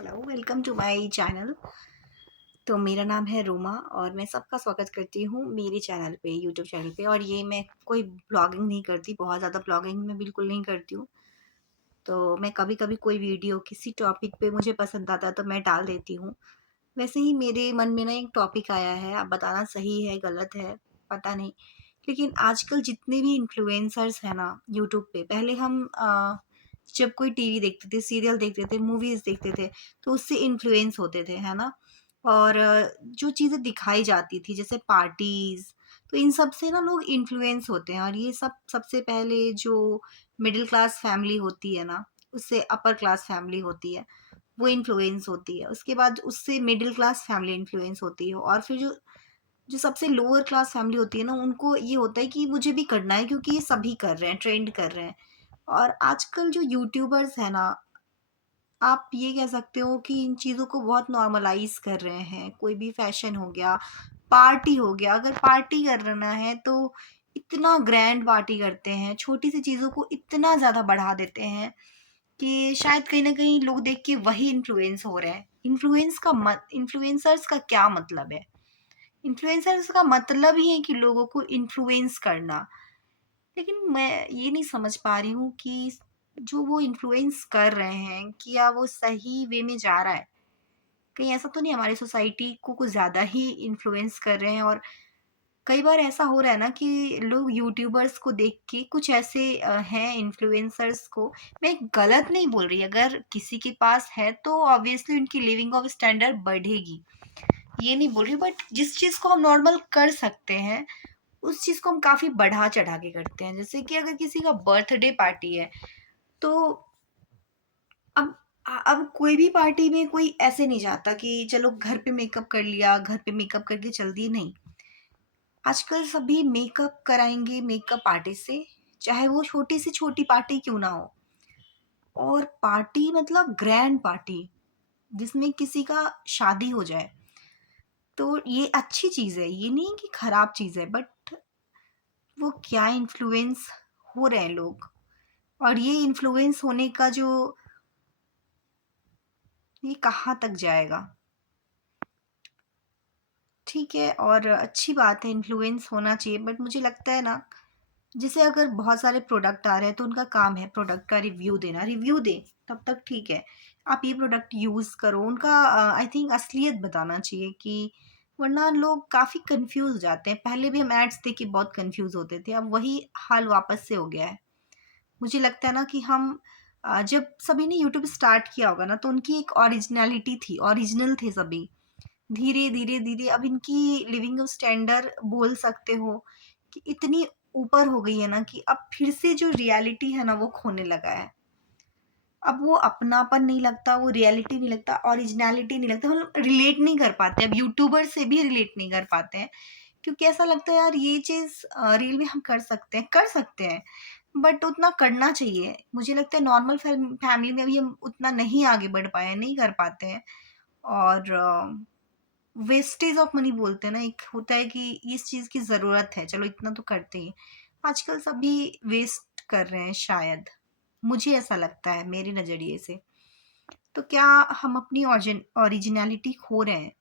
Hello, welcome to my channel. तो मेरा नाम है रोमा और मैं सबका स्वागत करती हूँ मेरे चैनल पे, यूट्यूब चैनल पे। और ये मैं कोई ब्लॉगिंग नहीं करती, बहुत ज़्यादा ब्लॉगिंग मैं बिल्कुल नहीं करती हूँ। तो मैं कभी-कभी कोई वीडियो किसी टॉपिक पे मुझे पसंद आता है तो मैं डाल देती हूँ। वैसे ही मेरे मन में ना एक टॉपिक आया है, अब बताना सही है, गलत है, पता नहीं। लेकिन आजकल जितने भी इन्फ्लुएंसर्स हैं ना यूट्यूब पे, पहले हम जब कोई टीवी देखते थे, सीरियल देखते थे, मूवीज़ देखते थे, तो उससे इन्फ्लुएंस होते थे, है ना? और जो चीज़ें दिखाई जाती थी जैसे पार्टीज़, तो इन सब से ना लोग इन्फ्लुएंस होते हैं। और ये सब सबसे पहले जो मिडिल क्लास फैमिली होती है ना, उससे अपर क्लास फैमिली होती है, वो इन्फ्लुएंस होती है। उसके बाद उससे मिडिल क्लास फैमिली इन्फ्लुएंस होती है और फिर जो जो सबसे लोअर क्लास फैमिली होती है ना, उनको ये होता है कि मुझे भी करना है क्योंकि ये सभी कर रहे हैं, ट्रेंड कर रहे हैं। और आजकल जो यूट्यूबर्स हैं ना, आप ये कह सकते हो कि इन चीज़ों को बहुत नॉर्मलाइज़ कर रहे हैं। कोई भी फैशन हो गया, पार्टी हो गया, अगर पार्टी करना है तो इतना ग्रैंड पार्टी करते हैं, छोटी-सी चीज़ों को इतना ज़्यादा बढ़ा देते हैं कि शायद कहीं न कहीं लोग देख के वही इन्फ्लुएंस हो रहे हैं। इन्फ्लुएंसर्स का क्या मतलब है? इन्फ्लुएंसर्स का मतलब ही है कि लोगों को इन्फ्लुएंस करना। लेकिन मैं ये नहीं समझ पा रही हूँ कि जो वो इन्फ्लुएंस कर रहे हैं, क्या वो सही वे में जा रहा है? कहीं ऐसा तो नहीं हमारी सोसाइटी को कुछ ज़्यादा ही इन्फ्लुएंस कर रहे हैं? और कई बार ऐसा हो रहा है ना कि लोग यूट्यूबर्स को देख के कुछ ऐसे हैं इन्फ्लुएंसर्स को, मैं गलत नहीं बोल रही, अगर किसी के पास है तो ऑब्वियसली उनकी लिविंग ऑफ स्टैंडर्ड बढ़ेगी, ये नहीं बोल रही। बट जिस चीज़ को हम नॉर्मल कर सकते हैं, उस चीज़ को हम काफ़ी बढ़ा-चढ़ा के करते हैं। जैसे कि अगर किसी का बर्थडे पार्टी है, तो अब अब कोई भी पार्टी में कोई ऐसे नहीं जाता कि चलो घर पे मेकअप कर लिया, घर पे मेकअप करके चल दिए, नहीं। आजकल सभी मेकअप कराएँगे मेकअप आर्टिस्ट से, चाहे वो छोटी से छोटी पार्टी क्यों ना हो। और पार्टी मतलब ग्रैंड पार्टी, जिसमें किसी का शादी हो जाए। तो ये अच्छी चीज़ है, ये नहीं कि खराब चीज़ है, बट वो क्या इन्फ्लुएंस हो रहे हैं लोग। और ये इन्फ्लुएंस होने का जो, ये कहाँ तक जाएगा? ठीक है, और अच्छी बात है, इन्फ्लुएंस होना चाहिए, बट मुझे लगता है ना, जैसे अगर बहुत सारे प्रोडक्ट आ रहे हैं तो उनका काम है प्रोडक्ट का रिव्यू देना, रिव्यू दें तब तक ठीक है। आप ये प्रोडक्ट यूज़ करो, उनका आई थिंक असलियत बताना चाहिए, कि वरना लोग काफ़ी कंफ्यूज हो जाते हैं। पहले भी हम एड्स देख के बहुत कंफ्यूज होते थे, अब वही हाल वापस से हो गया है। मुझे लगता है ना कि हम जब सभी ने यूट्यूब स्टार्ट किया होगा ना, तो उनकी एक ओरिजिनलिटी थी, ओरिजिनल थे सभी। धीरे धीरे धीरे अब इनकी लिविंग स्टैंडर्ड बोल सकते हो कि इतनी ऊपर हो गई है ना, कि अब फिर से जो रियलिटी है ना वो खोने लगा है। अब वो अपनापन नहीं लगता, वो रियलिटी नहीं लगता, ओरिजिनलिटी नहीं लगता, मतलब रिलेट नहीं कर पाते, अब यूट्यूबर से भी रिलेट नहीं कर पाते हैं। क्योंकि ऐसा लगता है यार, ये चीज़ रील में हम कर सकते हैं, बट उतना करना चाहिए। मुझे लगता है नॉर्मल फैमिली में भी हम उतना नहीं आगे बढ़ पाए हैं, नहीं कर पाते हैं। और वेस्टेज ऑफ मनी बोलते हैं ना, एक होता है कि इस चीज़ की ज़रूरत है, चलो इतना तो करते ही हैं। आजकल सभी वेस्ट कर रहे हैं शायद, मुझे ऐसा लगता है मेरे नज़रिए से। तो क्या हम अपनी ओरिजिनैलिटी खो रहे हैं?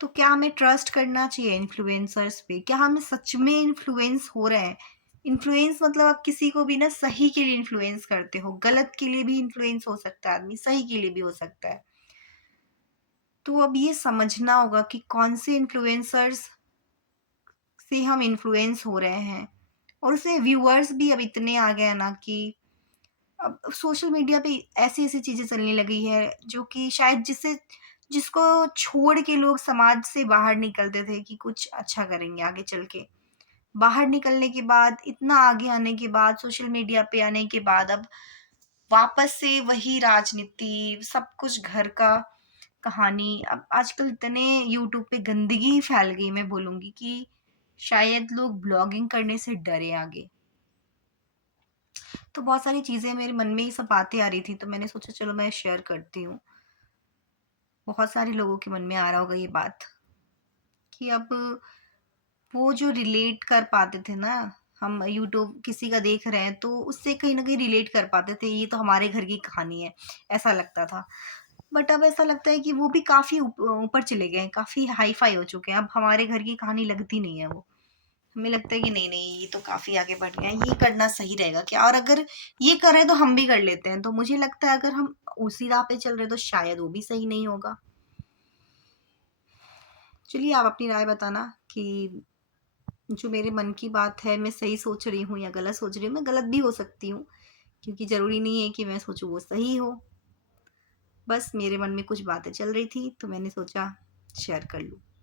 तो क्या हमें ट्रस्ट करना चाहिए इन्फ्लुएंसर्स पे? क्या हम सच में इन्फ्लुएंस हो रहे हैं? इन्फ्लुएंस मतलब आप किसी को भी ना सही के लिए इन्फ्लुएंस करते हो, गलत के लिए भी इन्फ्लुएंस हो सकता है आदमी, सही के लिए भी हो सकता है। तो अब ये समझना होगा कि कौन से इन्फ्लुएंसर्स से हम इन्फ्लुएंस हो रहे हैं। और उसमें व्यूअर्स भी अब इतने आ गए हैं ना, कि अब सोशल मीडिया पे ऐसी-ऐसी चीज़ें चलने लगी है जो कि शायद जिसको छोड़ के लोग समाज से बाहर निकलते थे कि कुछ अच्छा करेंगे आगे चल के। बाहर निकलने के बाद, इतना आगे आने के बाद, सोशल मीडिया पे आने के बाद, अब वापस से वही राजनीति, सब कुछ घर का कहानी। अब आजकल इतने यूट्यूब पे गंदगी फैल गई, मैं बोलूँगी कि शायद लोग ब्लॉगिंग करने से डरे आगे। तो बहुत सारी चीज़ें मेरे मन में ये सब बातें आ रही थी, तो मैंने सोचा चलो मैं शेयर करती हूँ। बहुत सारे लोगों के मन में आ रहा होगा ये बात, कि अब वो जो रिलेट कर पाते थे ना, हम यूट्यूब किसी का देख रहे हैं तो उससे कहीं न कहीं रिलेट कर पाते थे, ये तो हमारे घर की कहानी है, ऐसा लगता था। बट अब ऐसा लगता है कि वो भी काफ़ी ऊपर चले गए हैं, काफ़ी हाई-फ़ाई हो चुके हैं, अब हमारे घर की कहानी लगती नहीं है वो। हमें लगता है कि नहीं-नहीं ये तो काफ़ी आगे बढ़ गए हैं, ये करना सही रहेगा क्या? और अगर ये कर रहे हैं तो हम भी कर लेते हैं, तो मुझे लगता है अगर हम उसी राह पे चल रहे हैं तो शायद वो भी सही नहीं होगा। चलिए आप अपनी राय बताना कि जो मेरे मन की बात है मैं सही सोच रही हूँ या गलत सोच रही हूँ। मैं गलत भी हो सकती हूँ, क्योंकि ज़रूरी नहीं है कि मैं सोचूँ वो सही हो। बस मेरे मन में कुछ बातें चल रही थी तो मैंने सोचा शेयर कर लूँ।